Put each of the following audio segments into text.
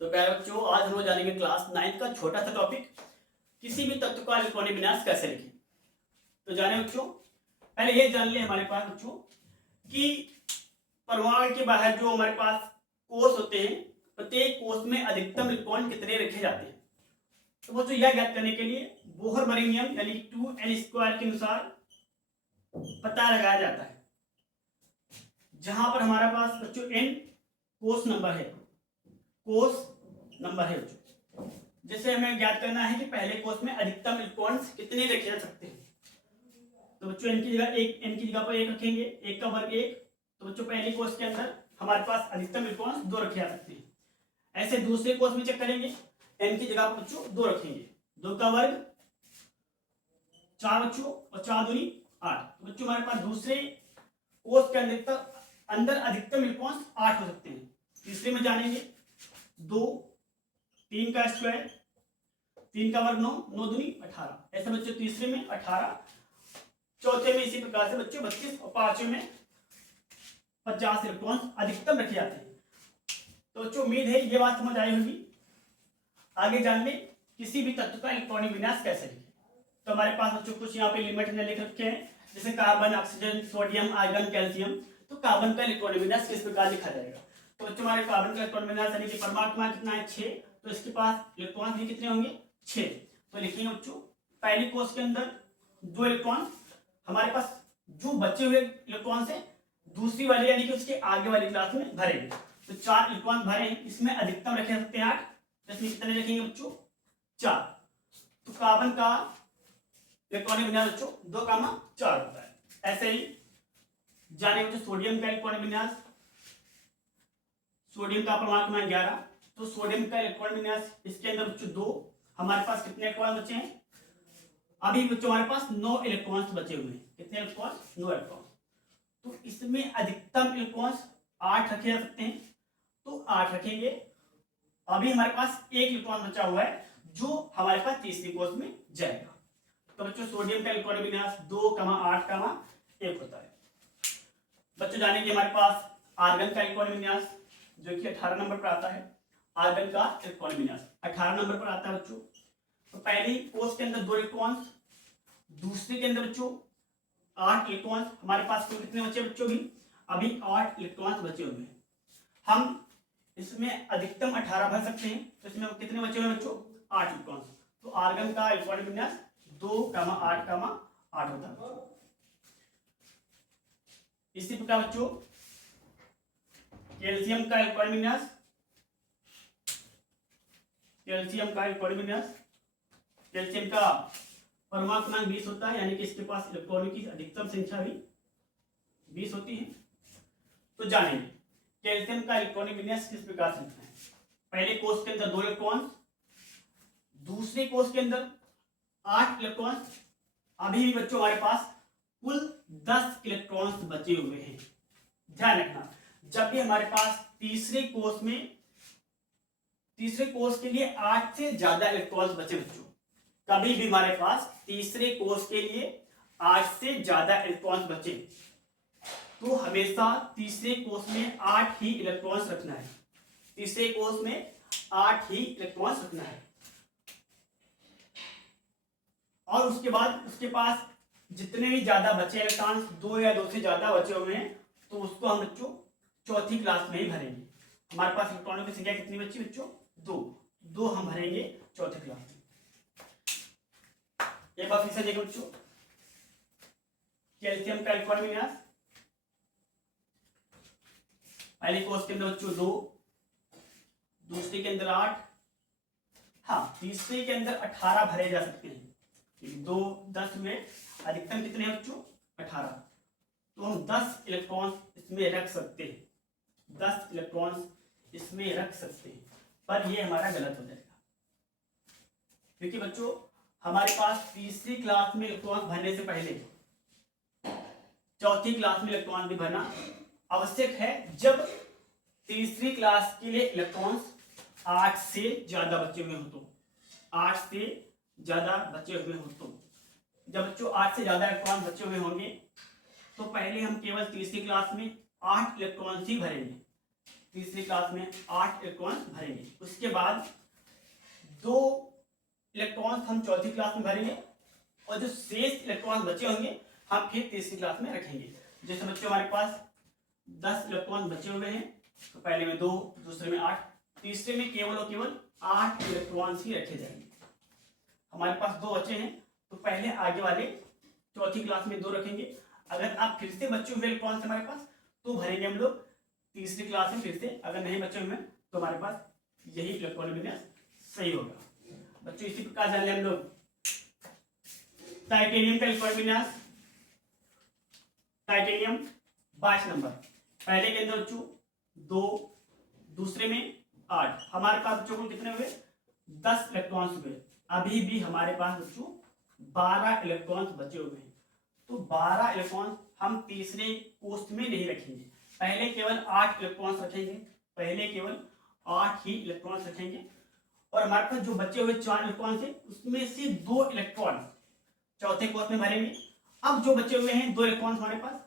तो प्यारे बच्चों, आज हम लोग जानेंगे क्लास 9 का छोटा सा टॉपिक, किसी भी तत्व का इलेक्ट्रॉनिक विन्यास कैसे लिखें। तो जाने बच्चों, पहले ये जान ले हमारे पास बच्चों कि परमाणु के बाहर जो हमारे पास कोष होते हैं, प्रत्येक कोष में अधिकतम इलेक्ट्रॉन कितने रखे जाते हैं। तो बच्चों यह ज्ञात करने के लिए बोहर-बर्ग नियम यानी 2n² के अनुसार पता लगाया जाता है, जहां पर हमारे पास बच्चों n कोष नंबर है, कोष नंबर है बच्चों। जैसे हमें ज्ञात करना है कि पहले कोष में अधिकतम इलेक्ट्रॉन्स कितने रखे जा सकते हैं। तो बच्चों n की जगह पर एक रखेंगे, एक का वर्ग एक। तो बच्चों पहले कोष के अंदर हमारे पास अधिकतम इलेक्ट्रॉन्स 2 रखे जा सकते हैं। ऐसे दूसरे कोष में चेक करेंगे, n की जगह पर बच्चों 2 रखेंगे, 2 का वर्ग 4 बच्चों और 4 दूनी 8। तो बच्चों हमारे पास दूसरे कोष के अंदर अधिकतम इलेक्ट्रॉन्स 8 हो सकते हैं। तीसरे में जानेंगे 2, 3 का स्क्वायर, 3 का वर्ग 9, 9 दूनी 18। ऐसे बच्चों तीसरे में 18, चौथे में इसी प्रकार से बच्चों 32 और पांचवें में 50 इलेक्ट्रॉन्स अधिकतम रखे जाते हैं। तो बच्चों उम्मीद है ये बात समझ आई होगी। आगे जान ले किसी भी तत्व का इलेक्ट्रॉनिक विन्यास कैसे लिखें। तो हमारे पास बच्चों कुछ यहाँ पे एलिमेंट ने लिख रखे हैं, जैसे carbon, oxygen, sodium, argon, calcium. तो कार्बन का इलेक्ट्रॉनिक विन्यास किस प्रकार लिखा जाएगा। तो बच्चों हमारे कार्बन का इलेक्ट्रॉन विन्यास यानी कि परमाणु कितना है 6, तो इसके पास इलेक्ट्रॉन भी कितने होंगे 6। तो लिखेंगे बच्चों पहली कोष के अंदर 2 इलेक्ट्रॉन, हमारे पास जो बचे हुए इलेक्ट्रॉन से दूसरी वाली यानी कि उसके आगे वाली क्लास में भरेंगे। तो 4 इलेक्ट्रॉन भरे हैं, इसमें अधिकतम रखे सकते हैं 8, तो इसमें कितने लिखेंगे बच्चों 4। तो कार्बन का इलेक्ट्रॉनिक विन्यास बच्चों 2,4 होता है। ऐसे ही जाने बच्चों सोडियम का इलेक्ट्रॉनिक विन्यास, सोडियम का परमाणु क्रमांक 11। तो सोडियम का इलेक्ट्रॉन विन्यास इसके अंदर बच्चों 2, हमारे पास कितने इलेक्ट्रॉन बचे हैं अभी बच्चों हमारे पास 9 इलेक्ट्रॉन्स बचे हुए हैं। कितने इलेक्ट्रॉन्स 9 इलेक्ट्रॉन्स। तो इसमें अधिकतम इलेक्ट्रॉन्स 8 रखे जा सकते हैं, तो 8 रखेंगे। अभी हमारे पास 1 इलेक्ट्रॉन बचा हुआ है जो हमारे पास तीसरी कोष में जाएगा। तो बच्चों सोडियम का इलेक्ट्रॉनिक विन्यास 2, 8, 1 होता है। बच्चों जानेंगे हमारे पास आर्गन का इलेक्ट्रॉनिक विन्यास जो कि 18 नंबर पर आता है। आर्गन का इलेक्ट्रॉनिक विन्यास 18 नंबर पर आता है बच्चों। तो पहली कोष के अंदर 2 इलेक्ट्रॉन्स, दूसरे के अंदर बच्चों 8 इलेक्ट्रॉन्स, हमारे पास कुल कितने बचे बच्चों भी अभी 8 इलेक्ट्रॉन्स बचे हुए हैं। हम इसमें अधिकतम 18 भर सकते हैं, तो इसमें कितने बचे हुए बच्चों 8 इलेक्ट्रॉन्स। तो आर्गन का इलेक्ट्रॉनिक विन्यास 2, 8, 8 होता है। इसी प्रकार बच्चों कैल्शियम का इलेक्ट्रॉनिक विन्यास, कैल्शियम का इलेक्ट्रॉनिक विन्यास, कैल्शियम का परमाणु क्रमांक 20 होता है, यानी कि इसके पास इलेक्ट्रॉनों की अधिकतम संख्या भी 20 होती है। तो जानेंगे कैल्शियम का इलेक्ट्रॉनिक विन्यास किस प्रकार से लिखना है। पहले कोष के अंदर 2 इलेक्ट्रॉन्स, दूसरे कोष के अंदर 8 इलेक्ट्रॉन्स। अभी भी बच्चों हमारे पास कुल 10 इलेक्ट्रॉन्स बचे हुए हैं। ध्यान रखना, जब भी हमारे पास तीसरे कोष के लिए 8 से ज्यादा इलेक्ट्रॉन्स बचे बच्चों, कभी भी हमारे पास तीसरे कोष के लिए 8 से ज्यादा इलेक्ट्रॉन्स बचे, तो हमेशा तीसरे कोष में 8 ही इलेक्ट्रॉन्स रखना है। तीसरे कोष में 8 ही इलेक्ट्रॉन्स रखना है। और उसके बाद उसके पास जितने भी ज्यादा बचे इलेक्ट्रॉन्स, 2 या 2 से ज्यादा बचे हुए हैं, तो उसको हम बच्चों चौथी क्लास में ही भरेंगे। हमारे पास इलेक्ट्रॉनों की संख्या कितनी बची बच्चों 2 हम भरेंगे चौथी क्लास में। एक बार फिर से देखो बच्चों, कैल्शियम का इलेक्ट्रॉनिक विन्यास पहले कोष के अंदर बच्चों 2, दूसरे के अंदर 8, हाँ तीसरे के अंदर 18 भरे जा सकते हैं। 2, 10 में अधिकतम कितने हैं बच्चों 18, तो हम 10 इलेक्ट्रॉन्स इसमें रख सकते हैं, 10 इलेक्ट्रॉन्स इसमें रख सकते हैं। पर ये हमारा गलत हो जाएगा, क्योंकि बच्चों हमारे पास तीसरी क्लास में इलेक्ट्रॉन्स भरने से पहले चौथी क्लास में इलेक्ट्रॉन भी भरना आवश्यक है, जब तीसरी क्लास के लिए इलेक्ट्रॉन्स 8 से ज्यादा बचे हुए हो तो 8 से ज्यादा बचे हुए हो तो जब बच्चों 8 से ज्यादा इलेक्ट्रॉन बचे हुए होंगे, तो पहले हम केवल तीसरी क्लास में 8 इलेक्ट्रॉन ही भरेंगे। तीसरी क्लास में 8 इलेक्ट्रॉन भरेंगे। उसके बाद 2 इलेक्ट्रॉन हम चौथी क्लास में भरेंगे और जो शेष इलेक्ट्रॉन बचे होंगे हम फिर तीसरी क्लास में रखेंगे। जैसे बच्चों हमारे पास 10 इलेक्ट्रॉन बचे हुए हैं, तो पहले में 2, दूसरे में 8, तीसरे में केवल और केवल 8 इलेक्ट्रॉन ही रखे जाएंगे। हमारे पास 2 बचे हैं, तो पहले आगे वाले चौथी क्लास में 2 रखेंगे। अगर आप फिर से बचे हुए इलेक्ट्रॉन हमारे पास तो भरेंगे हम लोग तीसरी क्लास में फिर से। अगर नहीं बचे हुए तो हमारे पास यही इलेक्ट्रॉनिक विन्यास सही होगा। बच्चों इसी प्रकार जान लें हम लोग टाइटेनियम का इलेक्ट्रॉनिक विन्यास। टाइटेनियम 22 नंबर, पहले के अंदर बच्चों 2, दूसरे में 8। हमारे पास बच्चों को कितने हुए? 10 इलेक्ट्रॉन्स हुए। अभी भी हमारे पास बच्चों 12 इलेक्ट्रॉन्स बचे हुए हैं। तो 12 इलेक्ट्रॉन्स हम तीसरे कोष्ठ में नहीं रखेंगे, पहले केवल 8 इलेक्ट्रॉन्स रखेंगे। पहले केवल 8 ही इलेक्ट्रॉन्स रखेंगे और हमारे पास जो बचे हुए 4 इलेक्ट्रॉन्स हैं उसमें से 2 इलेक्ट्रॉन चौथे कोष्ठ में भरेंगे। अब जो बचे हुए हैं 2 इलेक्ट्रॉन्स हमारे पास,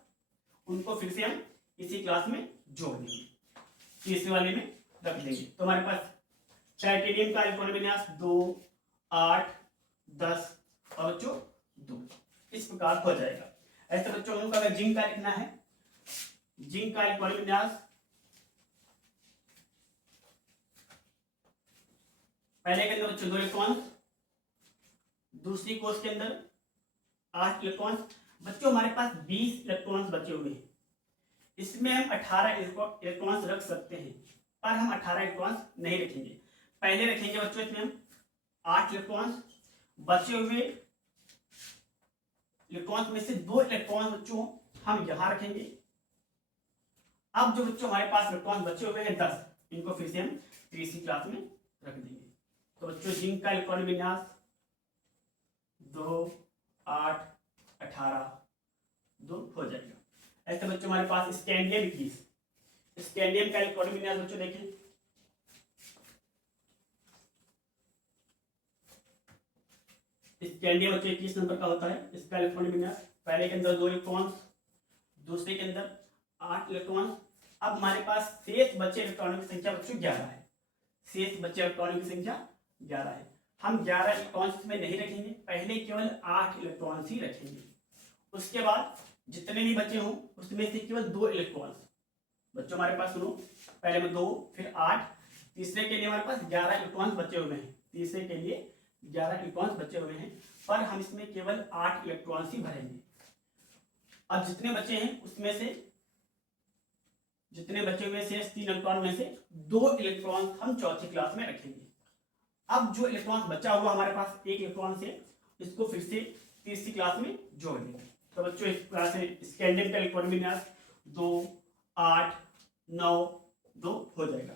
उनको फिर से हम इसी क्लास में जोड़ देंगे, तीसरे वाले में रख देंगे। तो हमारे पास टाइटेनियम का इलेक्ट्रॉनिक विन्यास 2, 8, 10 और बच्चों 2 इस प्रकार हो जाएगा। ऐसे बच्चों हम अगर जिंक का लिखना है, जिंक का इलेक्ट्रॉनिक विन्यास पहले के अंदर बच्चों 2 इलेक्ट्रॉन, दूसरी कोष के अंदर 8 इलेक्ट्रॉन। बच्चों हमारे पास 20 इलेक्ट्रॉन्स बचे हुए हैं, इसमें हम 18 इलेक्ट्रॉन्स रख सकते हैं, पर हम 18 इलेक्ट्रॉन्स नहीं रखेंगे। पहले रखेंगे बच्चों इसमें हम 8 इलेक्ट्रॉन्स। बचे हुए इलेक्ट्रॉन्स में से 2 इलेक्ट्रॉन बच्चों हम यहां रखेंगे। अब जो बच्चों हमारे पास इलेक्ट्रॉन बचे हुए हैं 10, इनको फिर से हम तीसरी क्लास में रख देंगे। तो बच्चों जिंक का इलेक्ट्रॉनिक विन्यास 2, 8, 18, 2 हो जाएगा। ऐसे बच्चों हमारे पास स्कैंडियम 21, स्कैंडियम का इलेक्ट्रॉनिक विन्यास बच्चों देखें। स्कैंडियम बच्चों 21 नंबर का होता है। इसका इलेक्ट्रॉनिक विन्यास पहले के अंदर 2 इलेक्ट्रॉन्स, दूसरे के अंदर 8 इलेक्ट्रॉन्स। अब हमारे पास शेष बचे इलेक्ट्रॉनों की संख्या बच्चों 11 है। शेष बचे इलेक्ट्रॉनों की संख्या 11 है। हम 11 इलेक्ट्रॉन्स में नहीं रखेंगे, पहले केवल 8 इलेक्ट्रॉन्स ही रखेंगे। उसके बाद जितने भी बचे हों उसमें से केवल 2 इलेक्ट्रॉन्स बच्चों हमारे पास सुनो, पहले में 2 फिर 8, तीसरे के लिए हमारे पास 11 इलेक्ट्रॉन्स बचे हुए हैं। तीसरे के लिए 11 इलेक्ट्रॉन्स बचे हुए हैं, पर हम इसमें केवल 8 इलेक्ट्रॉन्स ही भरेंगे। अब जितने बचे हैं उसमें से जितने बचे हुए शेष 3 इलेक्ट्रॉन में से 2 इलेक्ट्रॉन हम चौथी क्लास में रखेंगे। अब जो इलेक्ट्रॉन बचा हुआ हमारे पास 1 इलेक्ट्रॉन से, इसको फिर से तीसरी क्लास में जोड़ देंगे। तो बच्चों इस प्रकार से स्कैंडियम का इलेक्ट्रॉनिक विन्यास 2, 8, 9, 2 हो जाएगा।